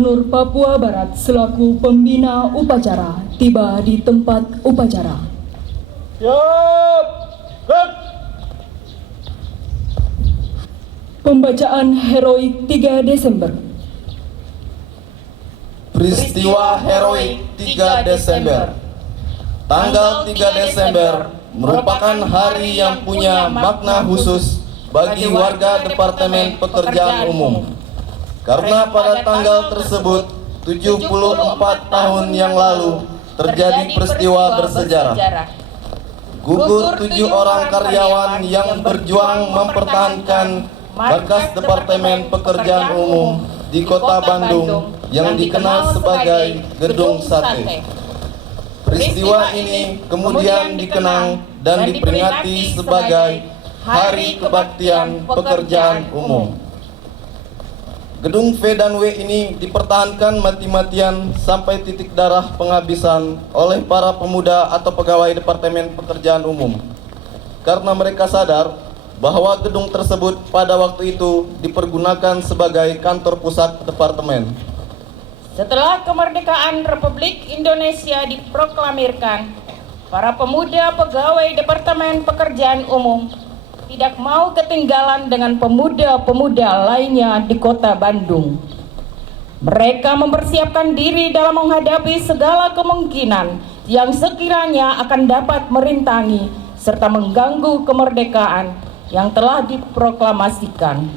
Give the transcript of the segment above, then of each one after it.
Gubernur Papua Barat selaku pembina upacara tiba di tempat upacara. Siap. Gerak. Pembacaan heroik 3 Desember. Peristiwa heroik 3 Desember. Tanggal 3 Desember merupakan hari yang punya makna khusus bagi warga Departemen Pekerjaan Umum. Karena pada tanggal tersebut 74 tahun yang lalu terjadi peristiwa bersejarah. Gugur 7 orang karyawan yang berjuang mempertahankan markas Departemen Pekerjaan Umum di Kota Bandung yang dikenal sebagai Gedung Sate. Peristiwa ini kemudian dikenang dan diperingati sebagai Hari Kebaktian Pekerjaan Umum. Gedung V dan W ini dipertahankan mati-matian sampai titik darah penghabisan oleh para pemuda atau pegawai Departemen Pekerjaan Umum. Karena mereka sadar bahwa gedung tersebut pada waktu itu dipergunakan sebagai kantor pusat departemen. Setelah kemerdekaan Republik Indonesia diproklamirkan, para pemuda pegawai Departemen Pekerjaan Umum tidak mau ketinggalan dengan pemuda-pemuda lainnya di Kota Bandung. Mereka mempersiapkan diri dalam menghadapi segala kemungkinan yang sekiranya akan dapat merintangi serta mengganggu kemerdekaan yang telah diproklamasikan.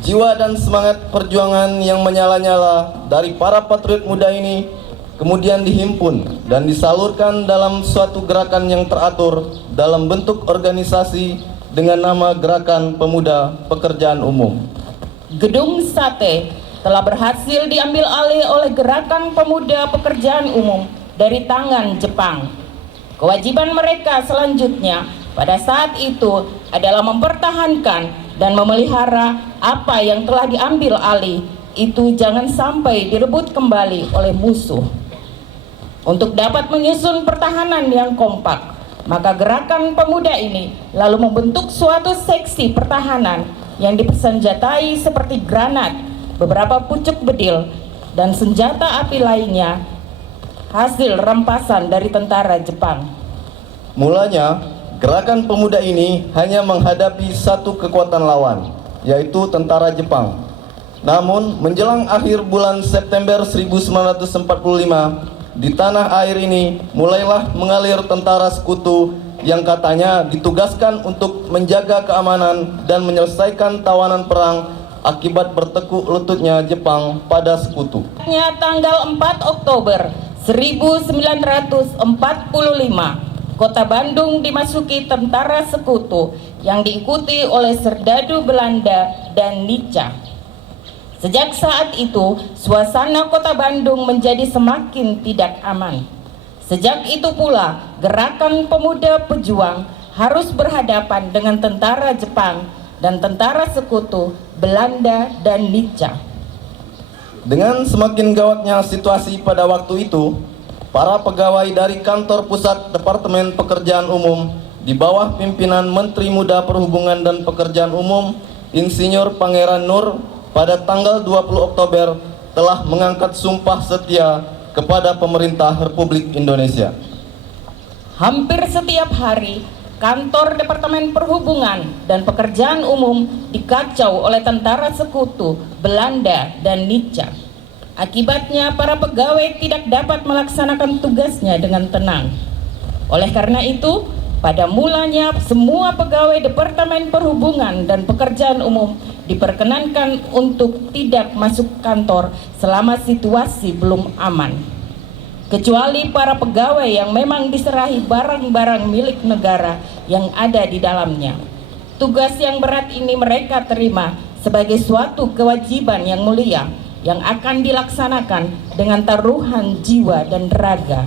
Jiwa dan semangat perjuangan yang menyala-nyala dari para patriot muda ini kemudian dihimpun dan disalurkan dalam suatu gerakan yang teratur dalam bentuk organisasi dengan nama Gerakan Pemuda Pekerjaan Umum. Gedung Sate telah berhasil diambil alih oleh Gerakan Pemuda Pekerjaan Umum dari tangan Jepang. Kewajiban mereka selanjutnya pada saat itu adalah mempertahankan dan memelihara apa yang telah diambil alih itu jangan sampai direbut kembali oleh musuh. Untuk dapat menyusun pertahanan yang kompak, maka gerakan pemuda ini lalu membentuk suatu seksi pertahanan yang dipersenjatai seperti granat, beberapa pucuk bedil, dan senjata api lainnya hasil rampasan dari tentara Jepang. Mulanya, gerakan pemuda ini hanya menghadapi satu kekuatan lawan, yaitu tentara Jepang. Namun, menjelang akhir bulan September 1945, di tanah air ini mulailah mengalir tentara sekutu yang katanya ditugaskan untuk menjaga keamanan dan menyelesaikan tawanan perang akibat bertekuk lututnya Jepang pada sekutu. Tanggal 4 Oktober 1945, Kota Bandung dimasuki tentara sekutu yang diikuti oleh serdadu Belanda dan Nica. Sejak saat itu, suasana Kota Bandung menjadi semakin tidak aman. Sejak itu pula, gerakan pemuda pejuang harus berhadapan dengan tentara Jepang dan tentara sekutu Belanda dan Nica. Dengan semakin gawatnya situasi pada waktu itu, para pegawai dari kantor pusat Departemen Pekerjaan Umum di bawah pimpinan Menteri Muda Perhubungan dan Pekerjaan Umum, Insinyur Pangeran Nur, pada tanggal 20 Oktober telah mengangkat sumpah setia kepada pemerintah Republik Indonesia. Hampir setiap hari, kantor Departemen Perhubungan dan Pekerjaan Umum dikacau oleh tentara sekutu Belanda dan Nica. Akibatnya para pegawai tidak dapat melaksanakan tugasnya dengan tenang. Oleh karena itu, pada mulanya semua pegawai Departemen Perhubungan dan Pekerjaan Umum diperkenankan untuk tidak masuk kantor selama situasi belum aman. Kecuali para pegawai yang memang diserahi barang-barang milik negara yang ada di dalamnya. Tugas yang berat ini mereka terima sebagai suatu kewajiban yang mulia yang akan dilaksanakan dengan taruhan jiwa dan raga.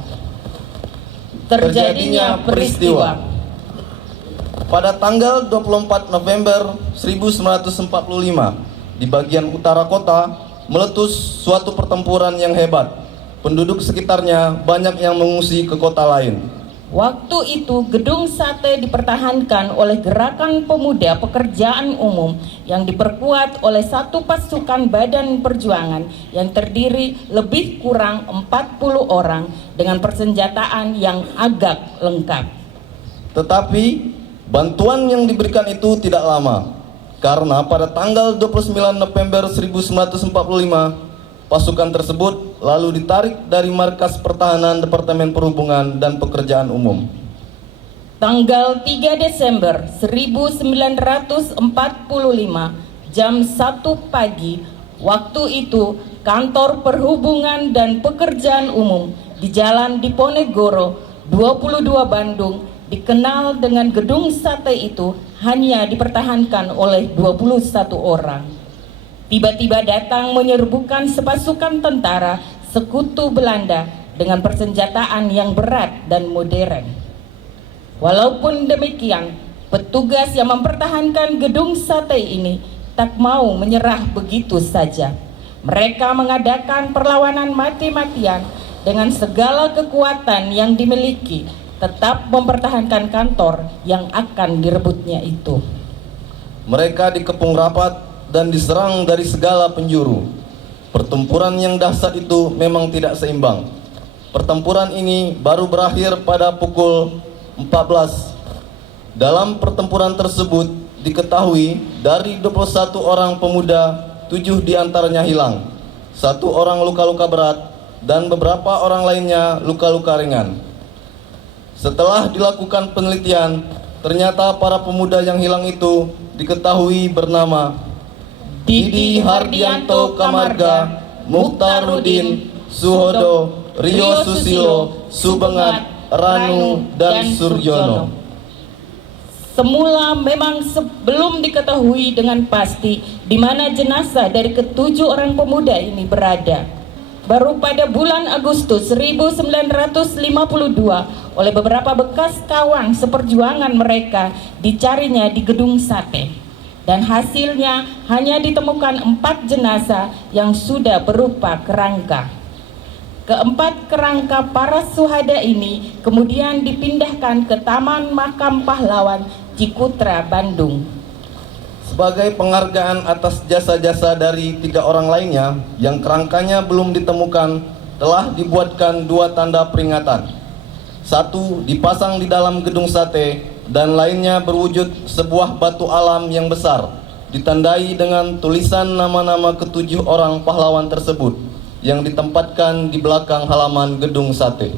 Terjadinya peristiwa. Pada tanggal 24 November 1945, di bagian utara kota, meletus suatu pertempuran yang hebat. Penduduk sekitarnya banyak yang mengungsi ke kota lain. Waktu itu gedung sate dipertahankan oleh Gerakan Pemuda Pekerjaan Umum yang diperkuat oleh satu pasukan badan perjuangan yang terdiri lebih kurang 40 orang dengan persenjataan yang agak lengkap. Tetapi bantuan yang diberikan itu tidak lama, karena pada tanggal 29 November 1945 pasukan tersebut lalu ditarik dari markas pertahanan Departemen Perhubungan dan Pekerjaan Umum. Tanggal 3 Desember 1945 jam 1 pagi, waktu itu kantor Perhubungan dan Pekerjaan Umum di Jalan Diponegoro 22 Bandung, dikenal dengan gedung sate itu, hanya dipertahankan oleh 21 orang. Tiba-tiba datang menyerbukan sepasukan tentara sekutu Belanda dengan persenjataan yang berat dan modern. Walaupun demikian, petugas yang mempertahankan gedung sate ini tak mau menyerah begitu saja. Mereka mengadakan perlawanan mati-matian dengan segala kekuatan yang dimiliki, tetap mempertahankan kantor yang akan direbutnya itu. Mereka dikepung rapat dan diserang dari segala penjuru. Pertempuran yang dahsyat itu memang tidak seimbang. Pertempuran ini baru berakhir pada pukul 14. Dalam pertempuran tersebut diketahui dari 21 orang pemuda, 7 diantaranya hilang, 1 orang luka-luka berat, dan beberapa orang lainnya luka-luka ringan. Setelah dilakukan penelitian, ternyata para pemuda yang hilang itu diketahui bernama Didi Hardianto Kamarga, Mukhtarudin, Suhodo, Rio Susilo, Subengat, Ranu, dan Suryono. Semula memang sebelum diketahui dengan pasti di mana jenazah dari ke-7 orang pemuda ini berada. Baru pada bulan Agustus 1952 oleh beberapa bekas kawan seperjuangan mereka dicarinya di gedung sate. Dan hasilnya hanya ditemukan 4 jenazah yang sudah berupa kerangka. Keempat kerangka para syuhada ini kemudian dipindahkan ke Taman Makam Pahlawan Cikutra, Bandung. Sebagai penghargaan atas jasa-jasa dari 3 orang lainnya yang kerangkanya belum ditemukan, telah dibuatkan 2 tanda peringatan. 1 dipasang di dalam gedung sate, dan lainnya berwujud sebuah batu alam yang besar, ditandai dengan tulisan nama-nama ke-7 orang pahlawan tersebut yang ditempatkan di belakang halaman gedung sate.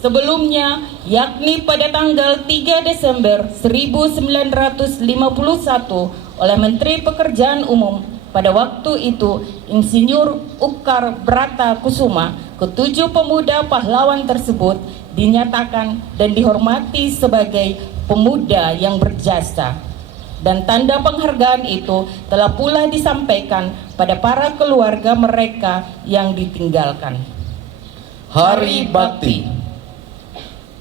Sebelumnya, yakni pada tanggal 3 Desember 1951 oleh Menteri Pekerjaan Umum pada waktu itu, Insinyur Ukar Brata Kusuma, ke-7 pemuda pahlawan tersebut dinyatakan dan dihormati sebagai pemuda yang berjasa, dan tanda penghargaan itu telah pula disampaikan pada para keluarga mereka yang ditinggalkan. Hari Bakti.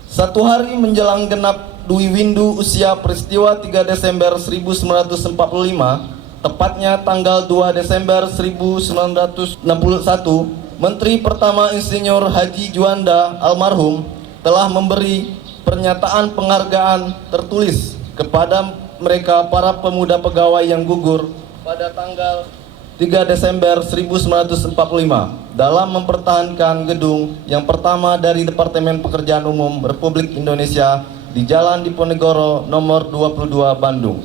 1 hari menjelang genap Dwi Windu usia peristiwa 3 Desember 1945, tepatnya tanggal 2 Desember 1961, Menteri Pertama Insinyur Haji Juanda almarhum telah memberi pernyataan penghargaan tertulis kepada mereka para pemuda pegawai yang gugur pada tanggal 3 Desember 1945 dalam mempertahankan gedung yang pertama dari Departemen Pekerjaan Umum Republik Indonesia di Jalan Diponegoro nomor 22 Bandung.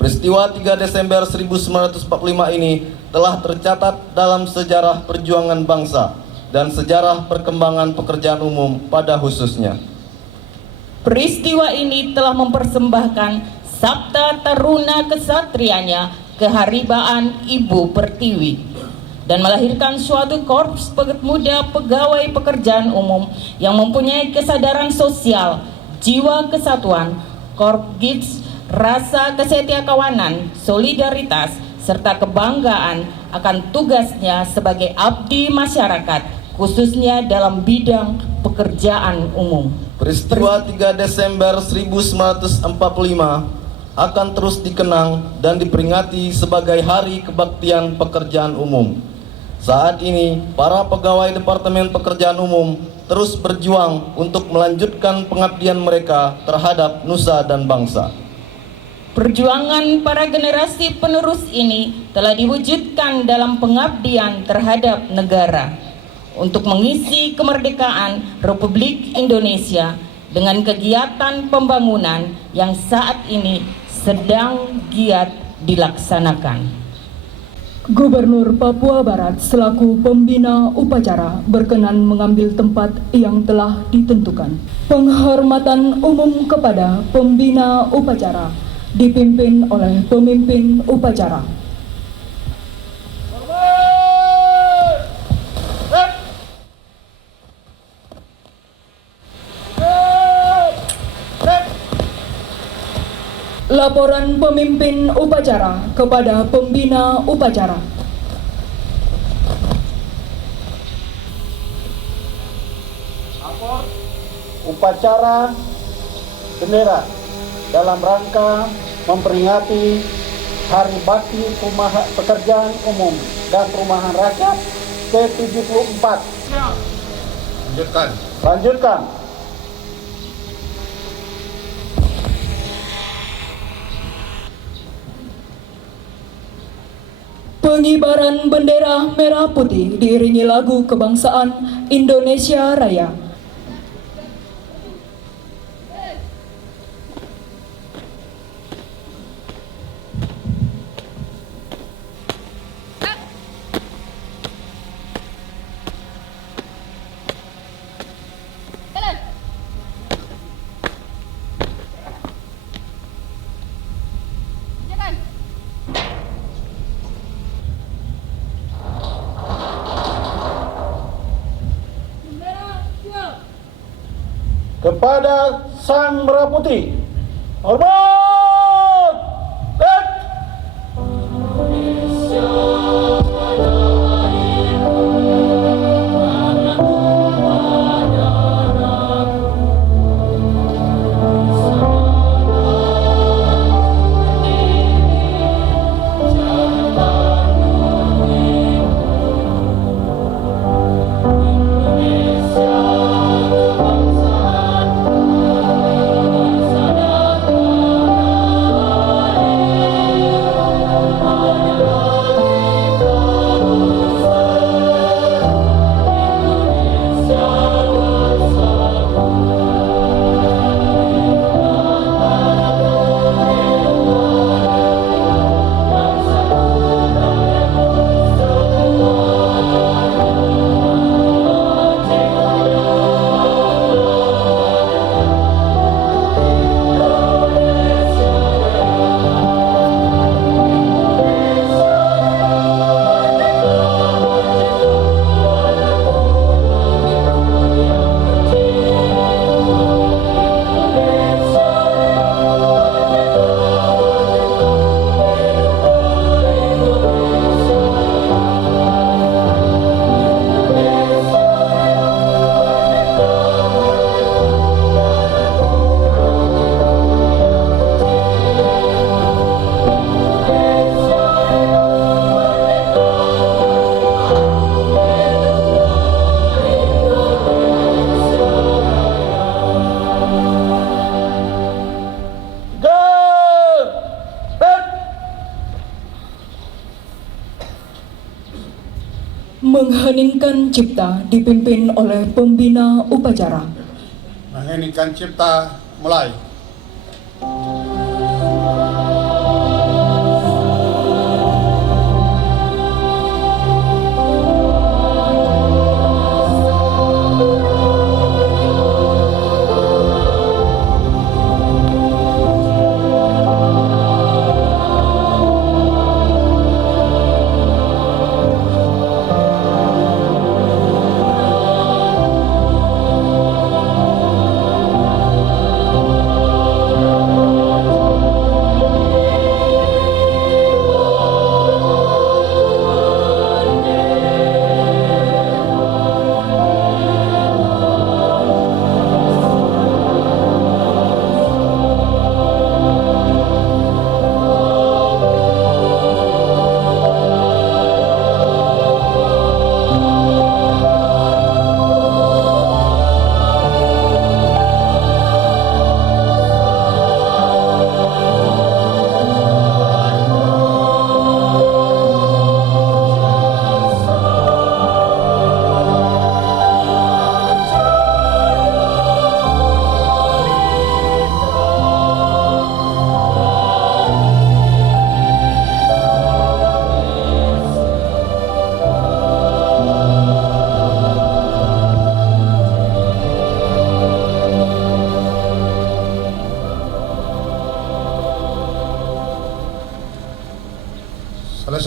Peristiwa 3 Desember 1945 ini telah tercatat dalam sejarah perjuangan bangsa dan sejarah perkembangan pekerjaan umum pada khususnya. Peristiwa ini telah mempersembahkan sabta taruna kesatrianya keharibaan Ibu Pertiwi dan melahirkan suatu korps pemuda pegawai pekerjaan umum yang mempunyai kesadaran sosial, jiwa kesatuan, korps rasa kesetiakawanan, solidaritas, serta kebanggaan akan tugasnya sebagai abdi masyarakat, khususnya dalam bidang pekerjaan umum. Peristiwa 3 Desember 1945 akan terus dikenang dan diperingati sebagai Hari Kebaktian Pekerjaan Umum. Saat ini, para pegawai Departemen Pekerjaan Umum terus berjuang untuk melanjutkan pengabdian mereka terhadap nusa dan bangsa. Perjuangan para generasi penerus ini telah diwujudkan dalam pengabdian terhadap negara untuk mengisi kemerdekaan Republik Indonesia dengan kegiatan pembangunan yang saat ini sedang giat dilaksanakan. Gubernur Papua Barat selaku pembina upacara berkenan mengambil tempat yang telah ditentukan. Penghormatan umum kepada pembina upacara dipimpin oleh pemimpin upacara. Laporan pemimpin upacara kepada pembina upacara. Lapor upacara bendera dalam rangka memperingati Hari Bakti Pekerjaan Umum dan Perumahan Rakyat ke-74. Lanjutkan. Pengibaran bendera merah putih diiringi lagu kebangsaan Indonesia Raya. Kepada Sang Merah Putih, hormat! Mengheningkan cipta dipimpin oleh pembina upacara. Mengheningkan cipta mulai.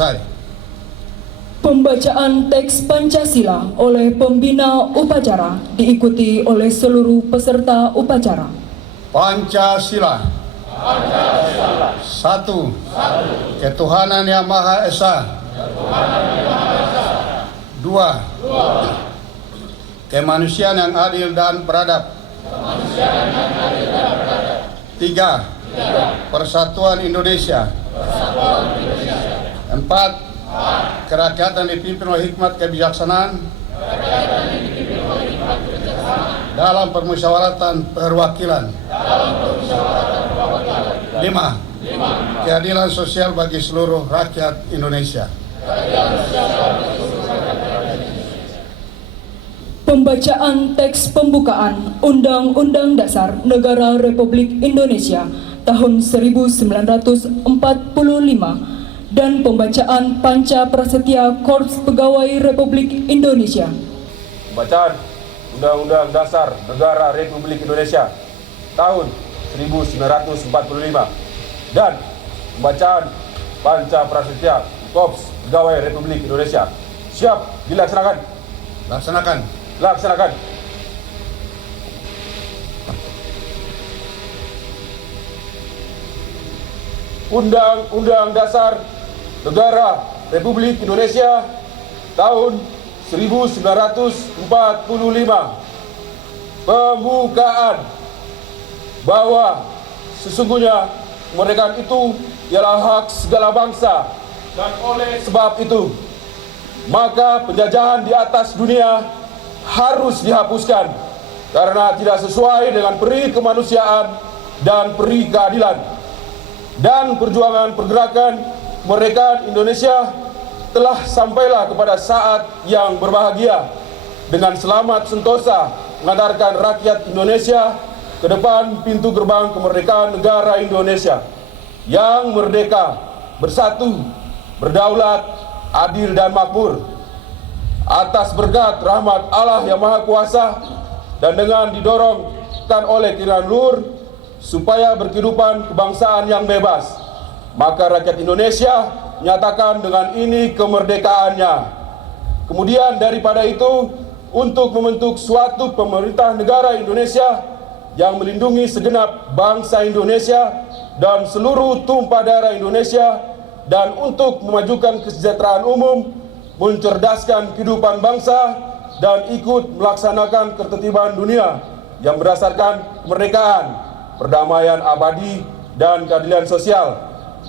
selesai. Pembacaan teks Pancasila oleh pembina upacara diikuti oleh seluruh peserta upacara. Pancasila. Satu. Ketuhanan Yang Maha Esa. Dua. Kemanusiaan yang adil dan beradab. Tiga. Persatuan Indonesia. Empat. Kerakyatan dipimpin oleh hikmat kebijaksanaan dalam permusyawaratan perwakilan. 5. Keadilan sosial bagi seluruh rakyat Indonesia. Pembacaan teks pembukaan Undang-Undang Dasar Negara Republik Indonesia tahun 1945 dan pembacaan Panca Prasetya Korps Pegawai Republik Indonesia. Pembacaan Undang-Undang Dasar Negara Republik Indonesia tahun 1945 dan pembacaan Panca Prasetya Korps Pegawai Republik Indonesia. Siap dilaksanakan. Laksanakan. Undang-Undang Dasar Negara Republik Indonesia tahun 1945. Pembukaan bahwa sesungguhnya kemerdekaan itu ialah hak segala bangsa, dan oleh sebab itu maka penjajahan di atas dunia harus dihapuskan karena tidak sesuai dengan peri kemanusiaan dan peri keadilan. Dan perjuangan pergerakan kemerdekaan Indonesia telah sampailah kepada saat yang berbahagia dengan selamat sentosa mengantarkan rakyat Indonesia ke depan pintu gerbang kemerdekaan negara Indonesia yang merdeka, bersatu, berdaulat, adil dan makmur. Atas berkat rahmat Allah yang Maha Kuasa dan dengan didorongkan oleh kiraan luhur supaya berkehidupan kebangsaan yang bebas, maka rakyat Indonesia nyatakan dengan ini kemerdekaannya. Kemudian daripada itu, untuk membentuk suatu pemerintah negara Indonesia yang melindungi segenap bangsa Indonesia dan seluruh tumpah darah Indonesia, dan untuk memajukan kesejahteraan umum, mencerdaskan kehidupan bangsa, dan ikut melaksanakan ketertiban dunia yang berdasarkan kemerdekaan, perdamaian abadi, dan keadilan sosial.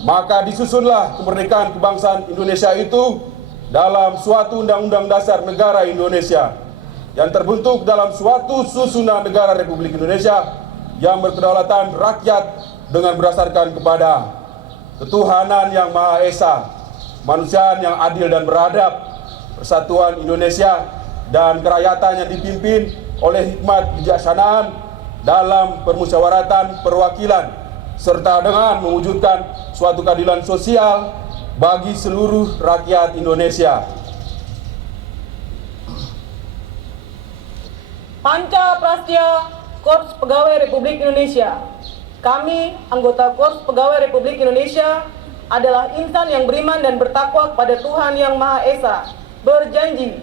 Maka disusunlah kemerdekaan kebangsaan Indonesia itu dalam suatu Undang-Undang Dasar Negara Indonesia yang terbentuk dalam suatu susunan negara Republik Indonesia yang berkedaulatan rakyat dengan berdasarkan kepada ketuhanan yang Maha Esa, kemanusiaan yang adil dan beradab, persatuan Indonesia, dan kerakyatan yang dipimpin oleh hikmat kebijaksanaan dalam permusyawaratan perwakilan, serta dengan mewujudkan suatu keadilan sosial bagi seluruh rakyat Indonesia. Panca Prasetya Korps Pegawai Republik Indonesia. Kami, anggota Korps Pegawai Republik Indonesia, adalah insan yang beriman dan bertakwa kepada Tuhan Yang Maha Esa, berjanji: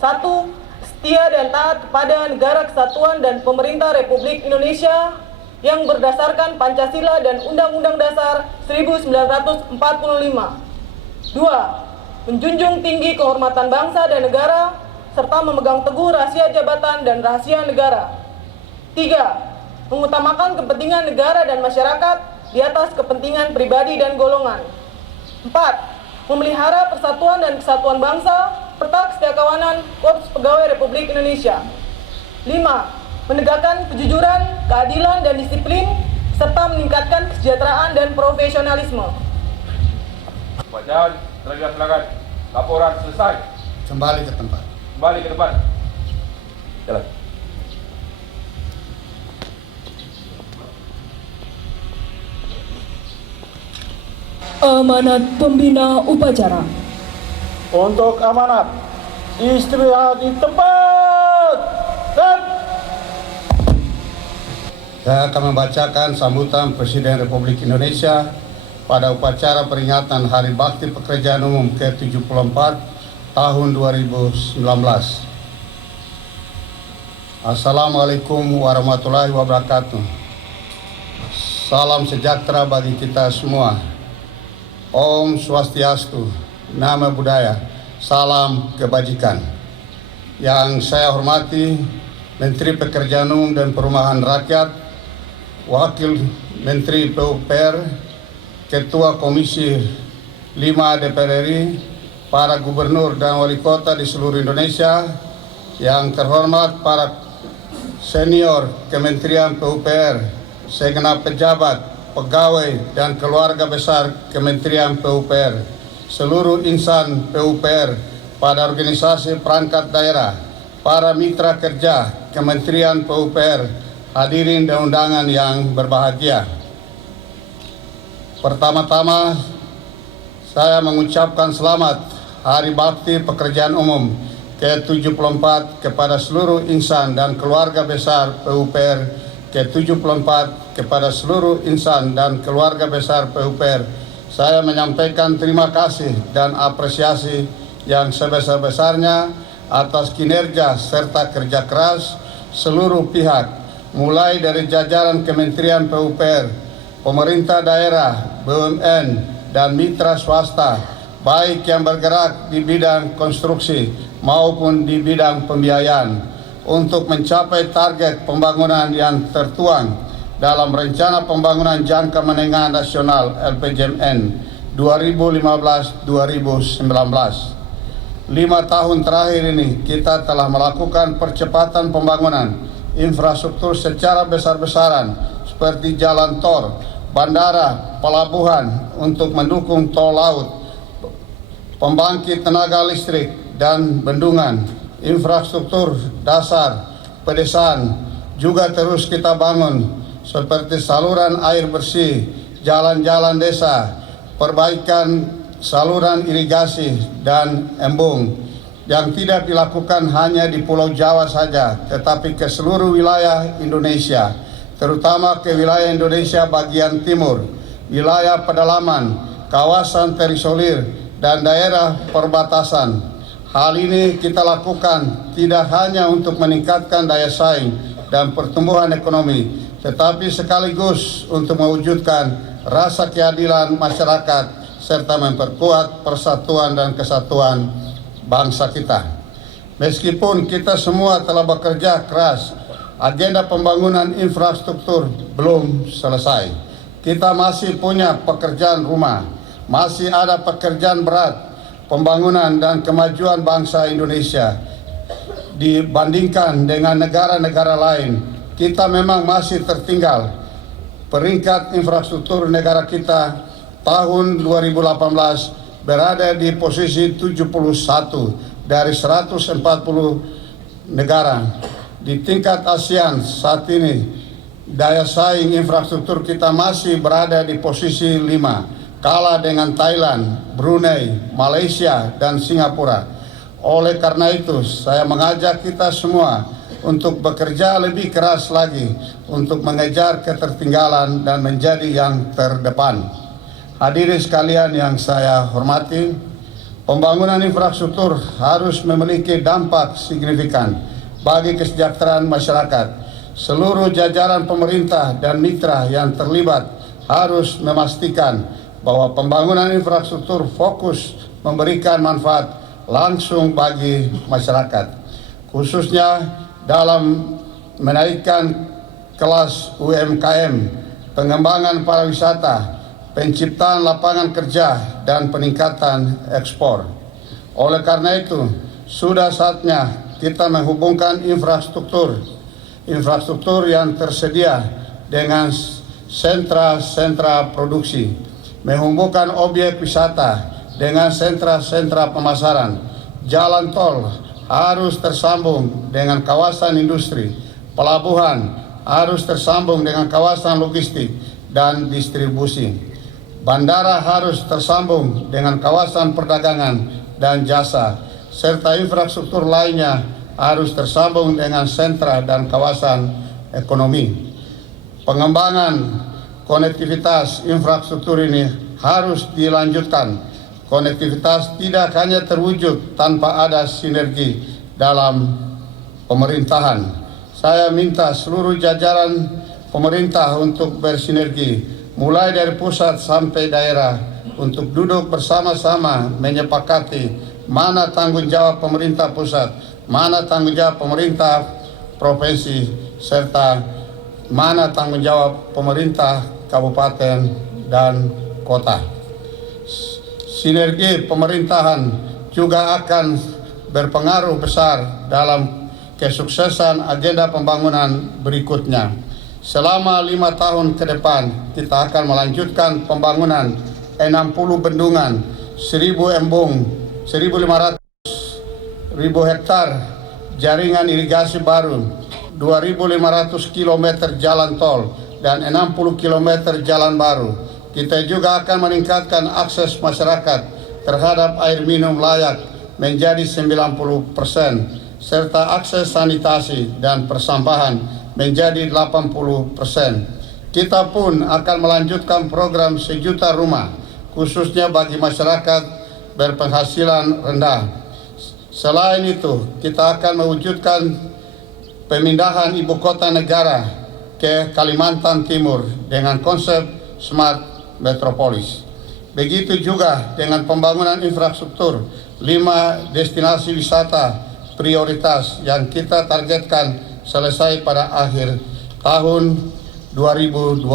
1. Setia dan taat kepada Negara Kesatuan dan Pemerintah Republik Indonesia yang berdasarkan Pancasila dan Undang-Undang Dasar 1945. 2. Menjunjung tinggi kehormatan bangsa dan negara, serta memegang teguh rahasia jabatan dan rahasia negara. 3. Mengutamakan kepentingan negara dan masyarakat di atas kepentingan pribadi dan golongan. 4. Memelihara persatuan dan kesatuan bangsa serta kesetiakawanan Korps Pegawai Republik Indonesia. 5. Menegakkan kejujuran, keadilan, dan disiplin, serta meningkatkan kesejahteraan dan profesionalisme. Bacaan telah dilaksanakan. Laporan selesai. Kembali ke tempat. Kembali ke depan. Jalan. Amanat pembina upacara. Untuk amanat, istirahat di tempat. Dan saya akan membacakan sambutan Presiden Republik Indonesia pada upacara peringatan Hari Bakti Pekerjaan Umum ke-74 tahun 2019. Assalamualaikum warahmatullahi wabarakatuh. Salam sejahtera bagi kita semua. Om Swastiastu, Namo Buddhaya, salam kebajikan. Yang saya hormati Menteri Pekerjaan Umum dan Perumahan Rakyat, Wakil Menteri PUPR, Ketua Komisi 5 DPR RI, para gubernur dan wali kota di seluruh Indonesia, yang terhormat para senior Kementerian PUPR, segenap pejabat, pegawai, dan keluarga besar Kementerian PUPR, seluruh insan PUPR pada organisasi perangkat daerah, para mitra kerja Kementerian PUPR, hadirin dan undangan yang berbahagia. Pertama-tama, saya mengucapkan selamat Hari Bakti Pekerjaan Umum ke-74 kepada seluruh insan dan keluarga besar PUPR ke-74 kepada seluruh insan dan keluarga besar PUPR. Saya menyampaikan terima kasih dan apresiasi yang sebesar-besarnya atas kinerja serta kerja keras seluruh pihak, mulai dari jajaran Kementerian PUPR, pemerintah daerah, BUMN, dan mitra swasta, baik yang bergerak di bidang konstruksi maupun di bidang pembiayaan, untuk mencapai target pembangunan yang tertuang dalam Rencana Pembangunan Jangka Menengah Nasional (RPJMN) 2015-2019. 5 tahun terakhir ini kita telah melakukan percepatan pembangunan infrastruktur secara besar-besaran seperti jalan tol, bandara, pelabuhan untuk mendukung tol laut, pembangkit tenaga listrik dan bendungan, infrastruktur dasar, pedesaan juga terus kita bangun seperti saluran air bersih, jalan-jalan desa, perbaikan saluran irigasi dan embung yang tidak dilakukan hanya di Pulau Jawa saja, tetapi ke seluruh wilayah Indonesia, terutama ke wilayah Indonesia bagian timur, wilayah pedalaman, kawasan terisolir, dan daerah perbatasan. Hal ini kita lakukan tidak hanya untuk meningkatkan daya saing dan pertumbuhan ekonomi, tetapi sekaligus untuk mewujudkan rasa keadilan masyarakat serta memperkuat persatuan dan kesatuan bangsa kita. Meskipun kita semua telah bekerja keras, agenda pembangunan infrastruktur belum selesai. Kita masih punya pekerjaan rumah, masih ada pekerjaan berat pembangunan dan kemajuan bangsa Indonesia. Dibandingkan dengan negara-negara lain, kita memang masih tertinggal. Peringkat infrastruktur negara kita tahun 2018 berada di posisi 71 dari 140 negara. Di tingkat ASEAN saat ini, daya saing infrastruktur kita masih berada di posisi 5, kalah dengan Thailand, Brunei, Malaysia, dan Singapura. Oleh karena itu, saya mengajak kita semua untuk bekerja lebih keras lagi untuk mengejar ketertinggalan dan menjadi yang terdepan. Hadirin sekalian yang saya hormati, pembangunan infrastruktur harus memiliki dampak signifikan bagi kesejahteraan masyarakat. Seluruh jajaran pemerintah dan mitra yang terlibat harus memastikan bahwa pembangunan infrastruktur fokus memberikan manfaat langsung bagi masyarakat, khususnya dalam menaikkan kelas UMKM, pengembangan pariwisata, penciptaan lapangan kerja, dan peningkatan ekspor. Oleh karena itu, sudah saatnya kita menghubungkan infrastruktur yang tersedia dengan sentra-sentra produksi, menghubungkan objek wisata dengan sentra-sentra pemasaran. Jalan tol harus tersambung dengan kawasan industri, pelabuhan harus tersambung dengan kawasan logistik dan distribusi. Bandara harus tersambung dengan kawasan perdagangan dan jasa, serta infrastruktur lainnya harus tersambung dengan sentra dan kawasan ekonomi. Pengembangan konektivitas infrastruktur ini harus dilanjutkan. Konektivitas tidak hanya terwujud tanpa ada sinergi dalam pemerintahan. Saya minta seluruh jajaran pemerintah untuk bersinergi, mulai dari pusat sampai daerah, untuk duduk bersama-sama menyepakati mana tanggung jawab pemerintah pusat, mana tanggung jawab pemerintah provinsi, serta mana tanggung jawab pemerintah kabupaten dan kota. Sinergi pemerintahan juga akan berpengaruh besar dalam kesuksesan agenda pembangunan berikutnya. Selama 5 tahun ke depan, kita akan melanjutkan pembangunan 60 bendungan, 1000 embung, 1.500 hektar jaringan irigasi baru, 2.500 km jalan tol, dan 60 km jalan baru. Kita juga akan meningkatkan akses masyarakat terhadap air minum layak menjadi 90%, serta akses sanitasi dan persampahan menjadi 80%. Kita pun akan melanjutkan program 1 juta rumah, khususnya bagi masyarakat berpenghasilan rendah. Selain itu, kita akan mewujudkan pemindahan ibu kota negara ke Kalimantan Timur dengan konsep Smart Metropolis. Begitu juga dengan pembangunan infrastruktur 5 destinasi wisata prioritas yang kita targetkan selesai pada akhir tahun 2020,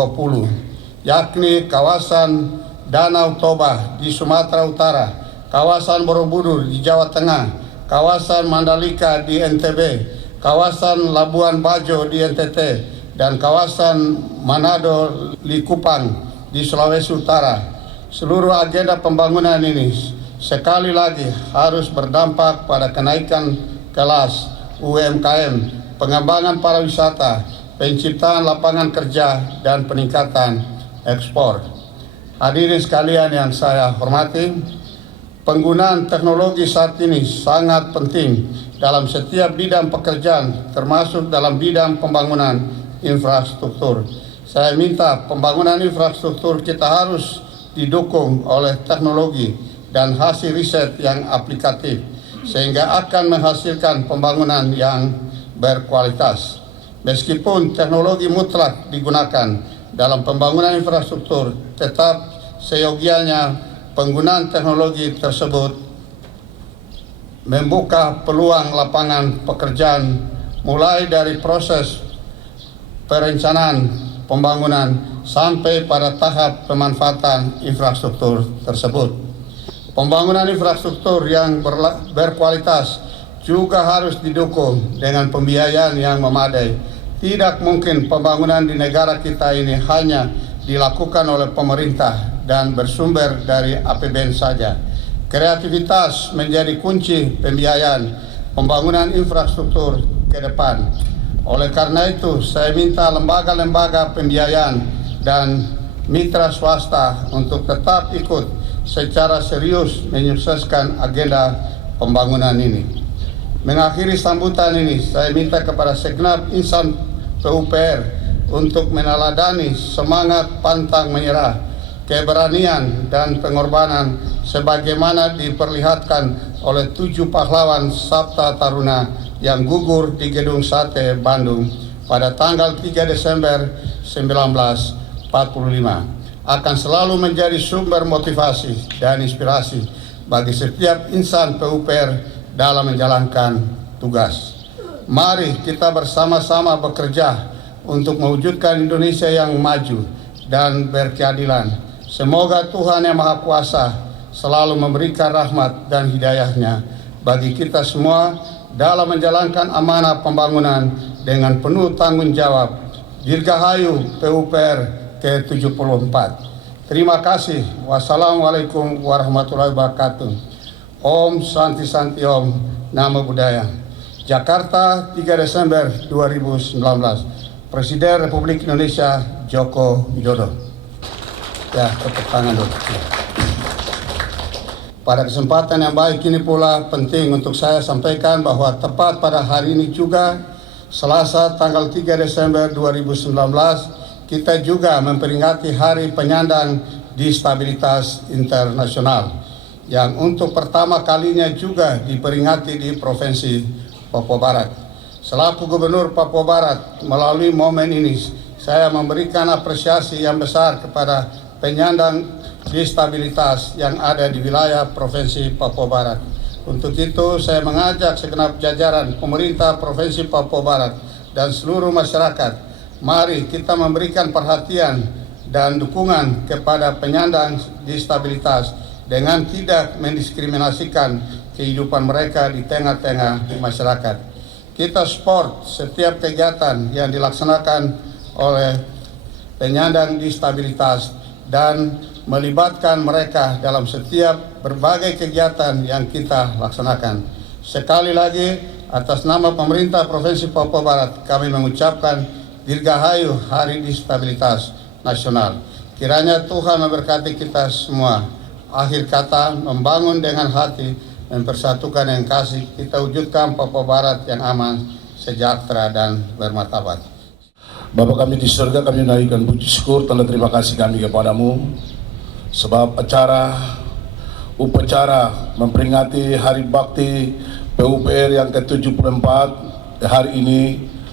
yakni kawasan Danau Toba di Sumatera Utara, kawasan Borobudur di Jawa Tengah, kawasan Mandalika di NTB, kawasan Labuan Bajo di NTT, dan kawasan Manado Likupang di Sulawesi Utara. Seluruh agenda pembangunan ini sekali lagi harus berdampak pada kenaikan kelas UMKM, pengembangan pariwisata, penciptaan lapangan kerja, dan peningkatan ekspor. Hadirin sekalian yang saya hormati, penggunaan teknologi saat ini sangat penting dalam setiap bidang pekerjaan, termasuk dalam bidang pembangunan infrastruktur. Saya minta pembangunan infrastruktur kita harus didukung oleh teknologi dan hasil riset yang aplikatif, sehingga akan menghasilkan pembangunan yang berkualitas. Meskipun teknologi mutlak digunakan dalam pembangunan infrastruktur, tetap seyogianya penggunaan teknologi tersebut membuka peluang lapangan pekerjaan mulai dari proses perencanaan pembangunan sampai pada tahap pemanfaatan infrastruktur tersebut. Pembangunan infrastruktur yang berkualitas juga harus didukung dengan pembiayaan yang memadai. Tidak mungkin pembangunan di negara kita ini hanya dilakukan oleh pemerintah dan bersumber dari APBN saja. Kreativitas menjadi kunci pembiayaan pembangunan infrastruktur ke depan. Oleh karena itu, saya minta lembaga-lembaga pembiayaan dan mitra swasta untuk tetap ikut secara serius menyukseskan agenda pembangunan ini. Mengakhiri sambutan ini, saya minta kepada segenap insan PUPR untuk meneladani semangat pantang menyerah, keberanian dan pengorbanan sebagaimana diperlihatkan oleh 7 pahlawan Sabta Taruna yang gugur di Gedung Sate Bandung pada tanggal 3 Desember 1945 akan selalu menjadi sumber motivasi dan inspirasi bagi setiap insan PUPR dalam menjalankan tugas. Mari kita bersama-sama bekerja untuk mewujudkan Indonesia yang maju dan berkeadilan. Semoga Tuhan Yang Maha Kuasa selalu memberikan rahmat dan hidayahnya bagi kita semua dalam menjalankan amanah pembangunan dengan penuh tanggung jawab. Dirgahayu PUPR ke-74. Terima kasih. Wassalamualaikum warahmatullahi wabarakatuh. Om Santi Santi Om. Namo Buddhaya. Jakarta, 3 Desember 2019. Presiden Republik Indonesia Joko Widodo. Ya, tepuk tangan dulu. Pada kesempatan yang baik ini pula penting untuk saya sampaikan bahwa tepat pada hari ini juga, Selasa tanggal 3 Desember 2019, kita juga memperingati Hari Penyandang di stabilitas internasional yang untuk pertama kalinya juga diperingati di Provinsi Papua Barat. Selaku Gubernur Papua Barat, melalui momen ini saya memberikan apresiasi yang besar kepada penyandang disabilitas yang ada di wilayah Provinsi Papua Barat. Untuk itu saya mengajak segenap jajaran pemerintah Provinsi Papua Barat dan seluruh masyarakat, mari kita memberikan perhatian dan dukungan kepada penyandang disabilitas dengan tidak mendiskriminasikan kehidupan mereka di tengah-tengah masyarakat. Kita support setiap kegiatan yang dilaksanakan oleh penyandang disabilitas dan melibatkan mereka dalam setiap berbagai kegiatan yang kita laksanakan. Sekali lagi, atas nama pemerintah Provinsi Papua Barat, kami mengucapkan Dirgahayu Hari Disabilitas Nasional. Kiranya Tuhan memberkati kita semua. Akhir kata, membangun dengan hati, mempersatukan yang kasih, kita wujudkan Papua Barat yang aman, sejahtera, dan bermartabat. Bapa kami di surga, kami menaikkan puji syukur, tanda terima kasih kami kepadamu, sebab upacara memperingati Hari Bakti PUPR yang ke-74 hari ini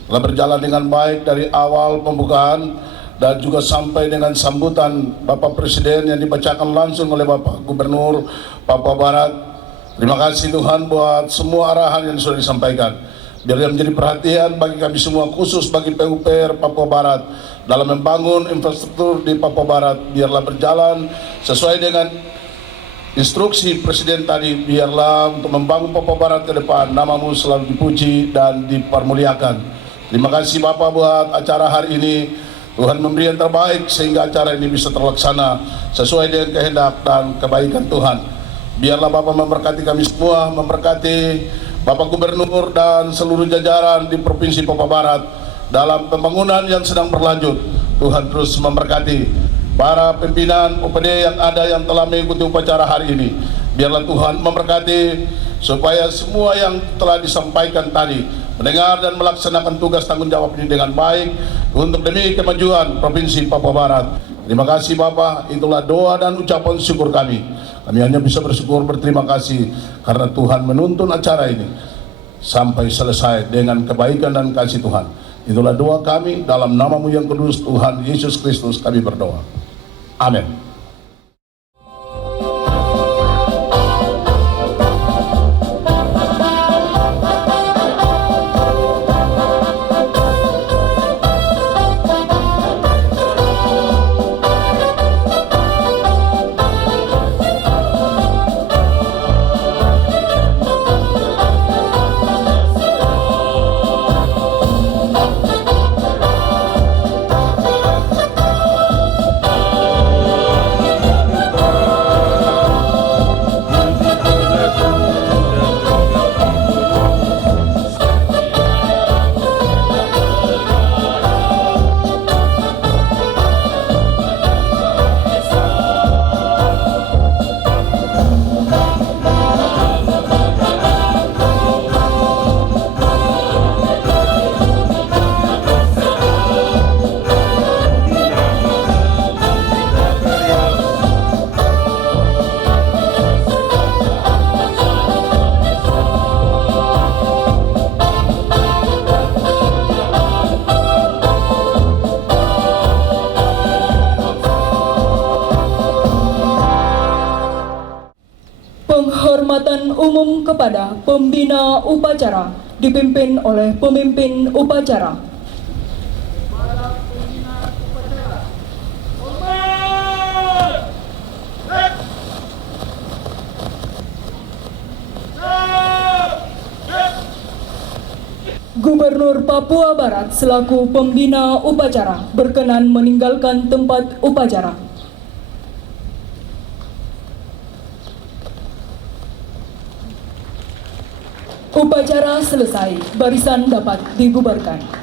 telah berjalan dengan baik dari awal pembukaan dan juga sampai dengan sambutan Bapak Presiden yang dibacakan langsung oleh Bapak Gubernur Papua Barat. Terima kasih Tuhan buat semua arahan yang sudah disampaikan. Biar menjadi perhatian bagi kami semua, khusus bagi PUPR Papua Barat dalam membangun infrastruktur di Papua Barat. Biarlah berjalan sesuai dengan instruksi Presiden tadi. Biarlah untuk membangun Papua Barat ke depan, namamu selalu dipuji dan dipermuliakan. Terima kasih Bapak buat acara hari ini. Tuhan memberi yang terbaik sehingga acara ini bisa terlaksana sesuai dengan kehendak dan kebaikan Tuhan. Biarlah Bapak memberkati kami semua, memberkati Bapak Gubernur dan seluruh jajaran di Provinsi Papua Barat dalam pembangunan yang sedang berlanjut. Tuhan terus memberkati para pimpinan UPD yang ada yang telah mengikuti upacara hari ini. Biarlah Tuhan memberkati supaya semua yang telah disampaikan tadi mendengar dan melaksanakan tugas tanggung jawab ini dengan baik untuk demi kemajuan Provinsi Papua Barat. Terima kasih Bapak, itulah doa dan ucapan syukur kami. Kami hanya bisa bersyukur, berterima kasih karena Tuhan menuntun acara ini sampai selesai dengan kebaikan dan kasih Tuhan. Itulah doa kami, dalam namamu yang kudus Tuhan Yesus Kristus kami berdoa. Amin. Penghormatan umum kepada pembina upacara dipimpin oleh pemimpin upacara. Gubernur Papua Barat selaku pembina upacara berkenan meninggalkan tempat upacara. Upacara selesai, barisan dapat dibubarkan.